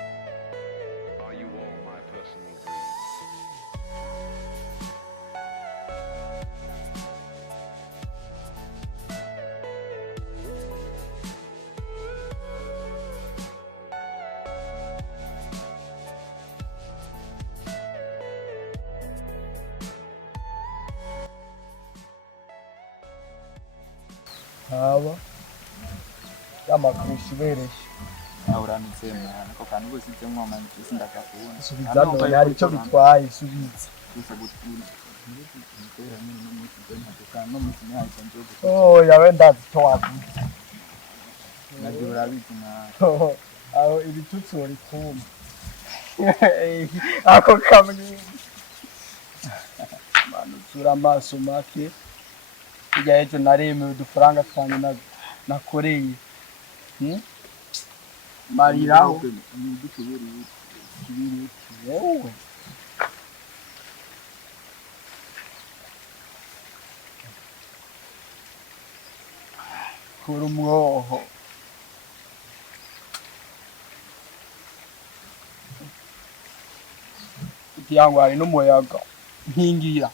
Are you all my personal dreams? Haba y'amakuru shibereje uranitse mwana ko kandi bose cyangwa mama ndetse ndakakubona subiza none hari icyo bitwaye subiza gusa gutwira oh yawe ndazi cyo wavuze nabyo urabizi na aho ibitutsi uri kuma ako kamwe manu tura amaso make ijya ejo naremewe udufaranga twanjye nakoreye mariraho kibiri yewe kura umwoho kugira ngo hari n'umuyaga nkingira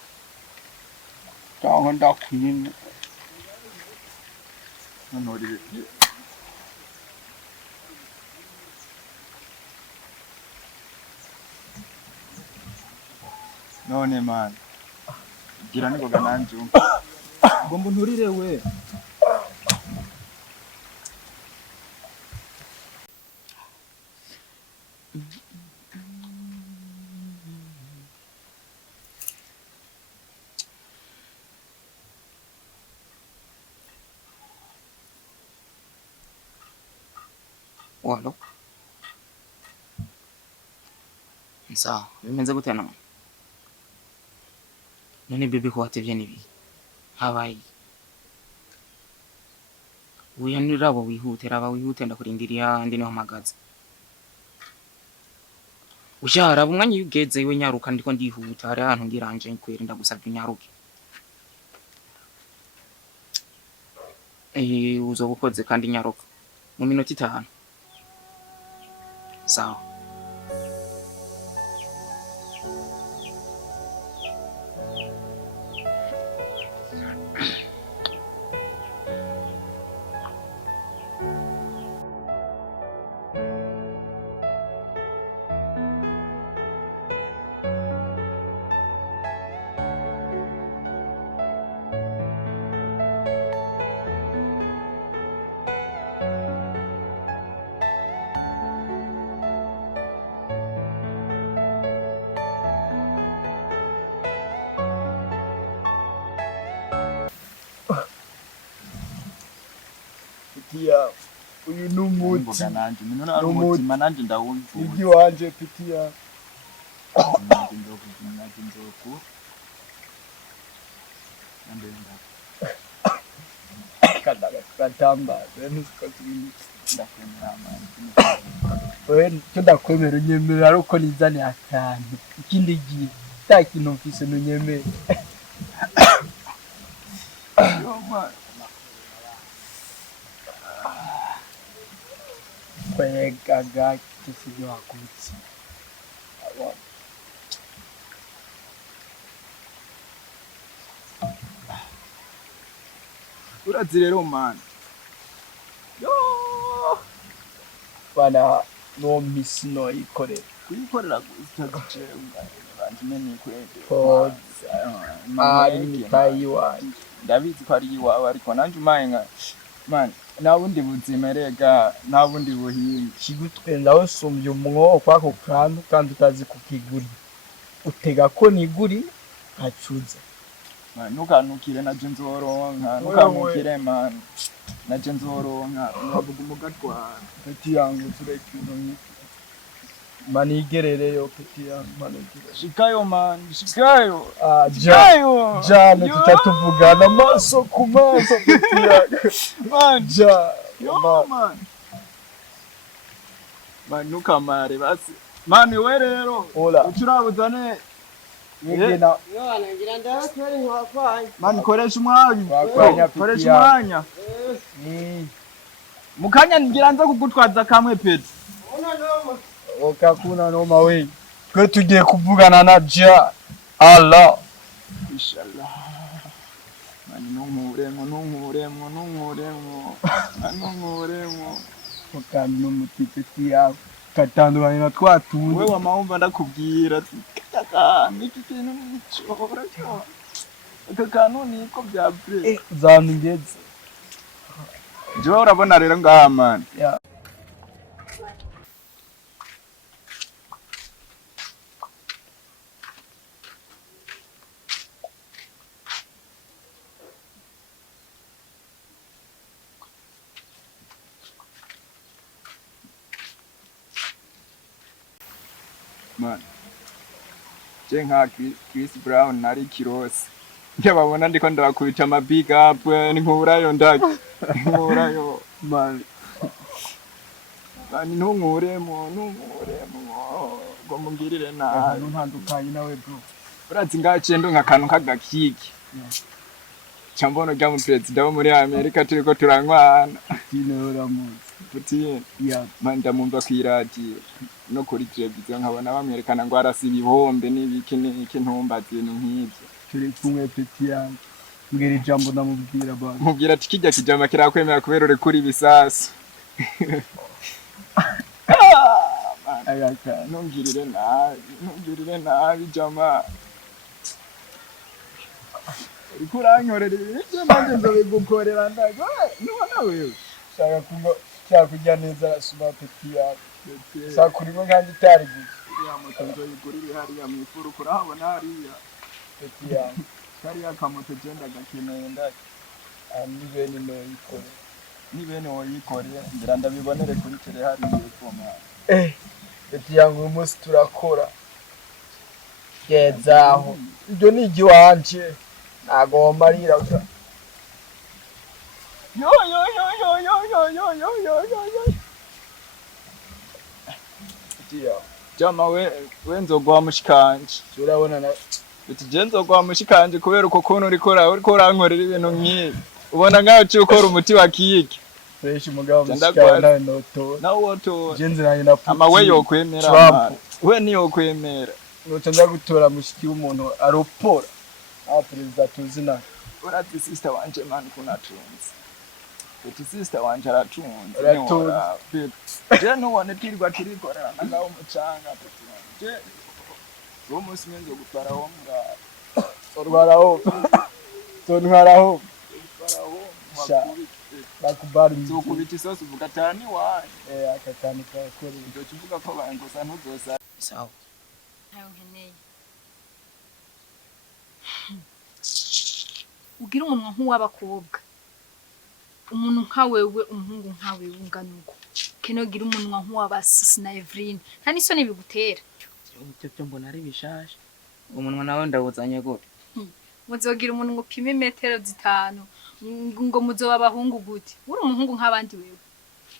cyangwa ndakwime nonore none man gira nikoga nanje ngomba nturire we Walo. Sawa, bimenze gute none? None bibi ko watevye nibi. Habaye. Wiyanira abo wihutera aba wihute ndakurindiriya ndi niho mpagaze. Ujara umwanya yugeze iwe nyaruka ndiko ndihuta hari ahantu ngiranje kwera ndagusabye nyaruke. Uzobukoze kandi nyaruka. Mu minota 5. Sawa. Pitia uyu numuti mboga nanje minona ari umutima nanje ndawumva igi wanje pitia nanje nzoku nande katamba then sikotini ndakwemera man wewe ndakwemera unyemera ariko nizane atanu ikindi gihe takintu mfise nunyemera yo man kwegaga kisivyo wakutsi urazi rero man yo bana no miss no ikore kuyikorera gustagice banjimene kwede ari mitayi wanje ndabizi ko ari iwawe ariko nanje umayenga man nabundi buzimerega nabundi buhinga kigutwenza usumye umwo kwako kantu kandi utazi kukiguri utega ko niguri acuza nukanukire naje nzoronka nukanukire man naje nzoronka navuga umugatwa ati yangu tureke no manigerereyo peti yangu manigerere. Shikayo man, shikayo. Jana tutatuvugana maso ku maso peti yangu. Man, Yo man. Man, nukamare basi. Man, we rero. Ola. Uturabuzane. Yegena. Yo anagira ndabatwari nkwafanya. Man, koresha umwanya. Wakwanya peti Koresha yangu. umwanya. Mukanya ngira nza kugutwaza kamwe peti. Ona noma. Okakuna noma we. Ko tugiye kuvugana na Ja. Allah. Inshallah. Man, nunguremo. Ukandi n'umutipeti yawe. Katandukanye na twatundi. Wewe wamaumva ndakubwira kaka niki kintu nicora cyo. Aka kantu niko bya bre. Zanigeze. Jo urabona rero ngaha man. Ya. Man. Jenga Chris Brown nari Kirosi. Yababona ndiko ndabakubita ama big up nkurayo ndaki. Nkurayo Man. Bani ntunguremo ngo mungirire na Ntandukanye nawe bro. urazi ngaciye ndo nk'akantu k'agakiki. Chambono rya mu president wo muri Amerika turiko turanywana. Tine uramuzi. Putin. Ya. Man ndamumva ku radio no kuri televiziyo nkabona bamwerekana ngo arasi ibihombe n'ibiki ntumbazi nk'ibyo. Turi kumwe peti yangu. Mbwira ijambo ndamubwira bana. Mubwira ati kijya kijama kirakwemera kubera uri kuri bisasu. Ayaka. Nungirire nabi jama. Uriko urankorera ibyo nanjye nzobigukorera ndago. Nubona wewe. Shaka kujya neza suba peti yangu. Sakurimo kandi itari gusa. Ya moto nzoyigurira hariya mu ifuru kurahabona hariya. Peti yangu. Kariya kamoto genda gakeneye ndaki. Nibene noyikore. Nibene woyikoreye ngira ndabibonere kuri tele hariya ifoma. Peti yangu uyu munsi turakora. Gezaho. Ibyo ni igiwanje. Nagomba rira uta. Yo. Jama we nzogwa mushikanje. Urabona na Biti je nzogwa mushikanje kubera uko kuntu uriko urankorera ibintu nk'ibi. Ubona ngaho cyo ukora umuti wa kiyiki. fresh mugabo mushikana nawe noto. Na woto. Jenze nanye na Putin. Ama we yokwemera amara. We ni yokwemera. Noto nza gutora mushiki w'umuntu aropora. Perezida tuzina. Urati sister wanje man kunatunze. Eti sister wanje aratunze. Je nubone twirwa turikorera nagaho umucanga peti. Je uwo munsi mwenze gutwara ho mura. Orwaraho. Tonwaraho. Sha. Bakubari Zokubita isosi uvuga tani waye. Akatani ka kuri. Ndo kivuga ko bangosa ntuzosa. Sawa. Ayo nkeneye. Ugira umunwa nk'uw'abakobwa. Umuntu nka wewe, umuhungu nka wewe ungana uko. Keno gira umunwa nk'uw'abasisi na Evelyn. Nta n'isoni bigutera. Cyo mbona ari bishasha. Umunwa nawe ndawuzanye gute? Muzogira umuntu ngo pime metero 5 ngo muzoba abahungu gute. Uri umuhungu nk'abandi wewe.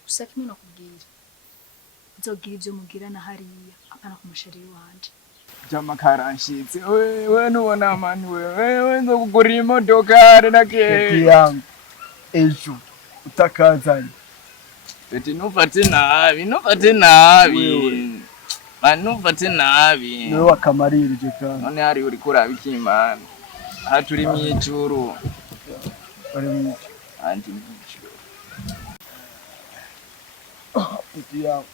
Gusa kimwe nakubwira. Nzogira ibyo mugira na hariya apana ku musheri wanje. Jama karanshitse. We nubona mani we nzokugurira imodoka nake. Peti yangu. Ejo utakazanye. Eti nufate nabi. Nufate nabi. Niwe wakamarije kandi. None hari uri kurabika imana. Aha turi mw'ijuru. Ari mw'ijuru. Andi mw'ijuru. Peti yangu.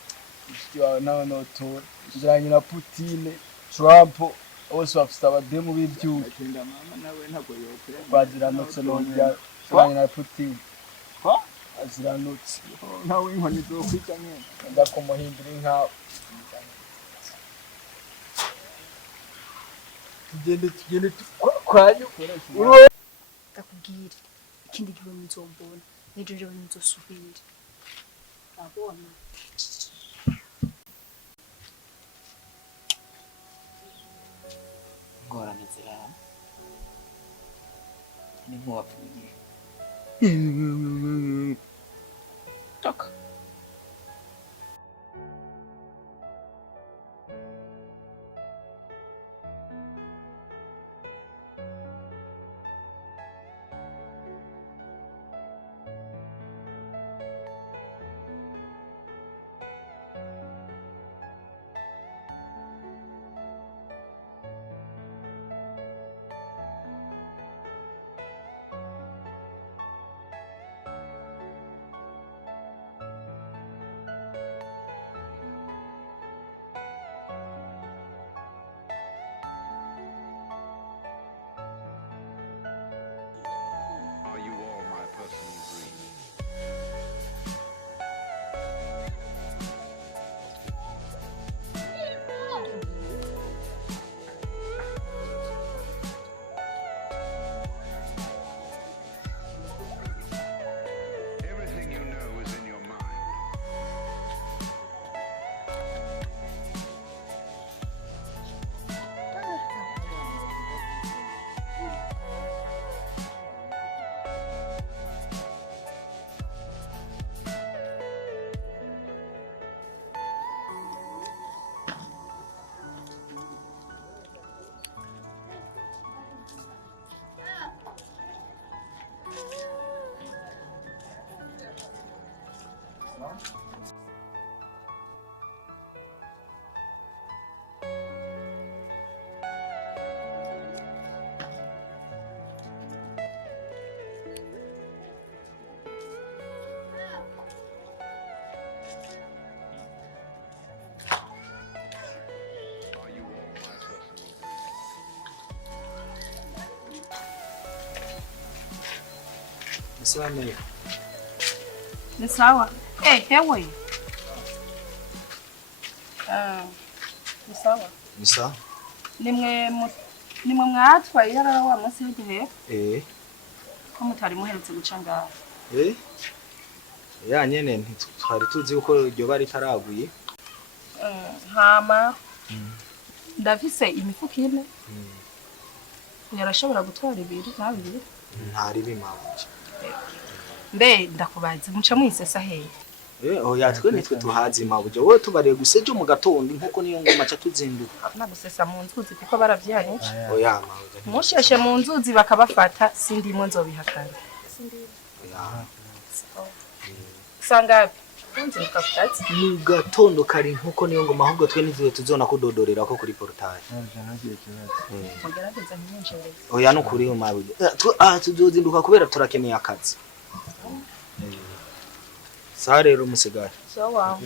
Mushiki wawe nawe notora. Njyanye na Putin, Trump, bose bafite abademu b'ibyuka. Akenda mama nawe ntago yokwera. Baziranutse nongera. Njyanye na Putin. Ko? Aziranutse. Nawe inkoni zokwica nyene. Ndakumuhindura inka. Tugende kwanyu. Ndakubwira. Ikindi gihe nzombona. Nejo rero nzosubira. Abona. turazirana ni nk'uwapfuye toka Are you all my personal dreams? Everything you know is in your mind. Are you all my personal dreams? Nisame. Ni sawa. Hewe. Ni sawa. Ni sawa? Nimwe mwatwaye yarara wa munsi w'igihe. Ko mutari muherutse guca ngaho. Ya nyene ntitwari tuzi uko iryo bari taraguye. Hama. Ndafise imifuka ine. Yarashobora gutwara ibiri nabiri. Ntari bimabuje. Mbe ndakubaza muca mwisesa hehe? Oya twe nitwe tuhazi mabuje. Wowe tubariye gusejo mu gatondo nkuko niyo ngoma ca tuzinduka. Nagusesa mu nzuzi kuko baravyanye. Oya mabuje. Musheshe mu nzuzi bakabafata sindimo nzobihakana. Oya. Sangapi? Nzi mukafutati. Mu gatondo kari nkuko niyo ngoma ahubwo twe nitwe tuzona kudodorera ko kuri portail. Mugerageza nyinshere. Oya no kuri yo mabuje. Tuzozinduka kubera turakeneye akazi. Sa rero musigara. So wow.